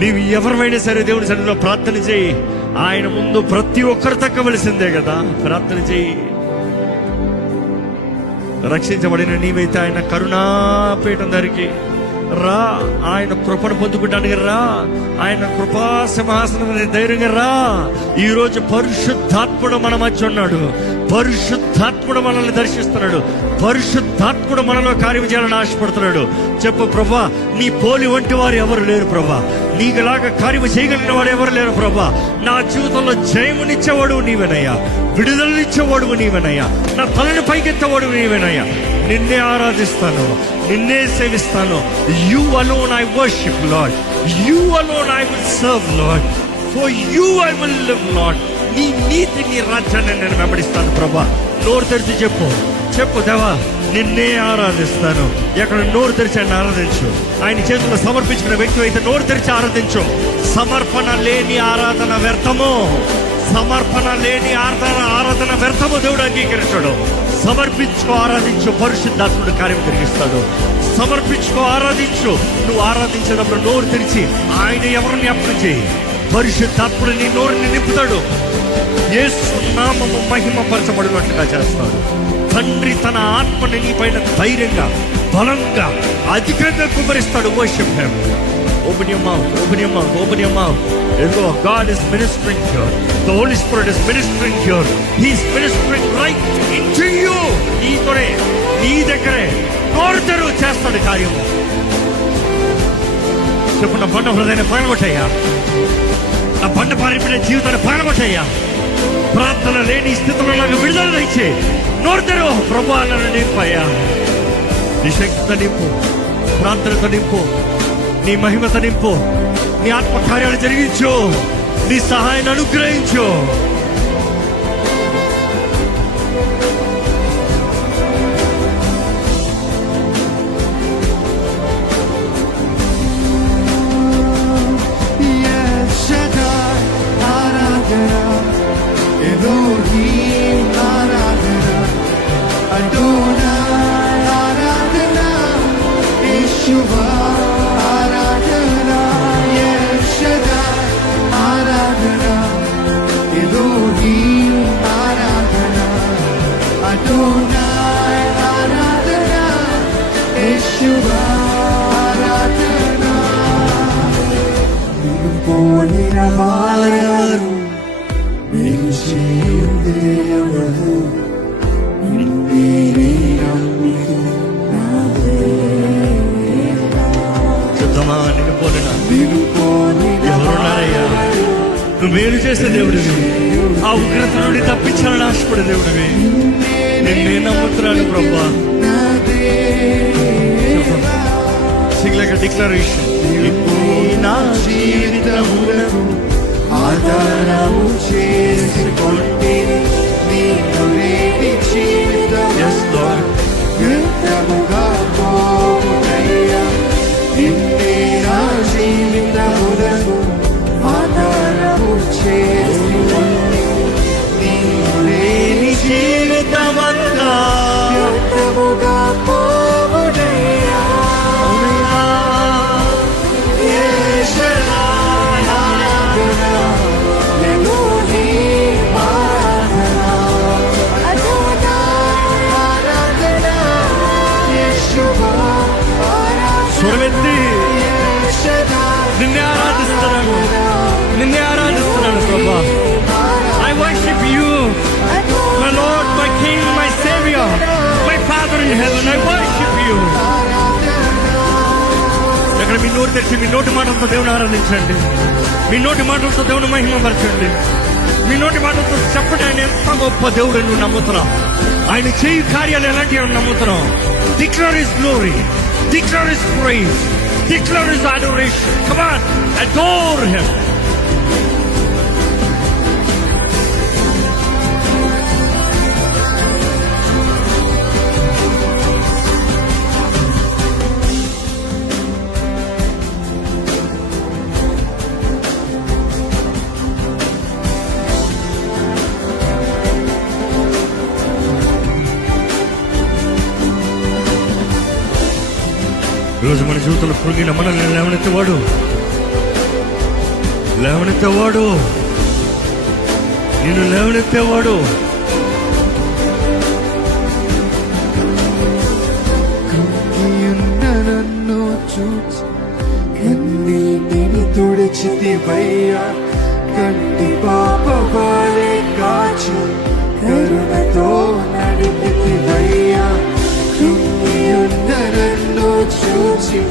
నీవు ఎవరివైనా సరే దేవుని సన్నిధిలో ప్రార్థన చేయి. ఆయన ముందు ప్రతి ఒక్కరు తక్కవలసిందే కదా. ప్రార్థన చేయి. రక్షించబడిన నీవైతే ఆయన కరుణాపీఠం దగ్గరికి రా. ఆయన కృపను పొందుకుంటానికి రా. ఆయన కృపా సింహాసనం ధైర్యంగా రా. ఈరోజు పరిశుద్ధాత్ముడు మన మధ్య ఉన్నాడు. పరిశుద్ధాత్ముడు మనల్ని దర్శిస్తున్నాడు. పరిశుద్ధాత్ముడు మనలో కార్యం చేయాలని ఆశపడుతున్నాడు. చెప్పు, ప్రభా నీ పోలి వంటి వారు ఎవరు లేరు ప్రభా. నీకులాగా కార్యము చేయగలిగిన వాడు ఎవరు లేరు ప్రభా. నా జీవితంలో జయమునిచ్చేవాడు నీవేనయ్యా. విడుదలనిచ్చేవాడు నీవేనయ్యా. నా తలని పైకెత్తేవాడు నీవేనయ్యా. నిన్నే ఆరాధిస్తాను, నిన్నే సేవిస్తాను. You alone I worship Lord. You alone I will serve Lord. For you I will live Lord. నీ నీతి, నీ రాజ్యాన్ని నేను వెంబడిస్తాను ప్రభా. నోరు తెరిచి చెప్పు. చెప్పు, దేవా నిన్నే ఆరాధిస్తాను. ఎక్కడ నోరు తెరిచి ఆయన ఆరాధించు. ఆయన చేతుల్లో సమర్పించుకున్న వ్యక్తి అయితే నోరు తెరిచి ఆరాధించు. సమర్పణ లేని ఆరాధన వ్యర్థము. సమర్పణ లేని ఆరాధన వ్యర్థము. దేవుడు అంగీకరించడు. సమర్పించుకో, ఆరాధించు. పరిశుద్ధాత్ముడు కార్యం జరిగిస్తాడు. సమర్పించుకో, ఆరాధించు. నువ్వు ఆరాధించేటప్పుడు నోరు తెరిచి ఆయన ఎవరిని జ్ఞాపకం చేయి. పరిశుద్ధాత్ముడు నీ నోరుని నింపుతాడు. యేసు నామము మహిమపరచబడినట్లుగా చేస్తాడు. తండ్రి తన ఆత్మని నీ పైన ధైర్యంగా, బలంగా, అధికంగా కుమరిస్తాడు. Worship him. Open your mouth, open your mouth, open your mouth. God is ministering here. The Holy Spirit is ministering here. He is ministering right into you. నీ దగ్గరే కోరుతారు, చేస్తాడు కార్యము. చెప్పు, నా బండ హృదయాన్ని పగలగొట్టయ్యా. నా బండ పారిపోయిన జీవితాన్ని పగలగొట్టయ్యా. ప్రార్థన లేని స్థితిలో నాకు విడుదల ఇచ్చే. నోరుతారు ప్రభువా, నన్ను నింపయ్యా. నీ శక్తితో నింపు, ప్రార్థనతో నింపు, నీ మహిమతో నింపు. నీ ఆత్మకార్యాలు జరిగించు. నీ సహాయాన్ని అనుగ్రహించు. నువ్వు మేలు చేసే దేవుడివి. ఆ ఉగ్రత నుండి తప్పించాలని ఆశపడే దేవుడివి. నిన్నే నమ్ముతున్నాను ప్రభా. Singh like a declaration. నా జీవితమునకు ఆధారము చేసుకొంటి నీకు రేటి జీవితం. yes lord. వ్యర్థముగా పోవునయ్యా. నిన్నే నా జీవితమునకు ఆధారము చేసుకొంటి నీకు రేటి జీవితమంతా వ్యర్థముగా పోవునయ్యా. నిన్నే ఆరాధిస్తున్నాను, నిన్నే ఆరాధిస్తున్నాను ప్రభా. I worship you, my Lord, my King, my Savior, my Father in heaven. I worship you. ఎక్కడ మీ నోరు తెరిచి మీ నోటి మాటలతో దేవుని ఆరాధించండి. మీ నోటి మాటలతో దేవుని మహిమపరచండి. మీ నోటి మాటలతో చెప్పండి, ఆయన ఎంత గొప్ప దేవుడు నువ్వు నమ్ముతున్నావు. ఆయన చేయి కార్యాలు ఎలాంటివి నమ్ముతున్నావు. Declare his glory, declare his praise, declare his adoration. Come on, adore him. ఈరోజు మన జీవితంలో కృంగిన మనల్ని లేవనెత్తేవాడు, లేవనెత్తేవాడు, నిన్ను లేవనెత్తేవాడు. కృంగియున్న నన్ను చూచి కన్నీటిని తుడిచితివయ్యా, కంటి పాప వాలే కాచి కరుణతో నడిపితివయ్యా. కృంగియున్న నన్ను చూచి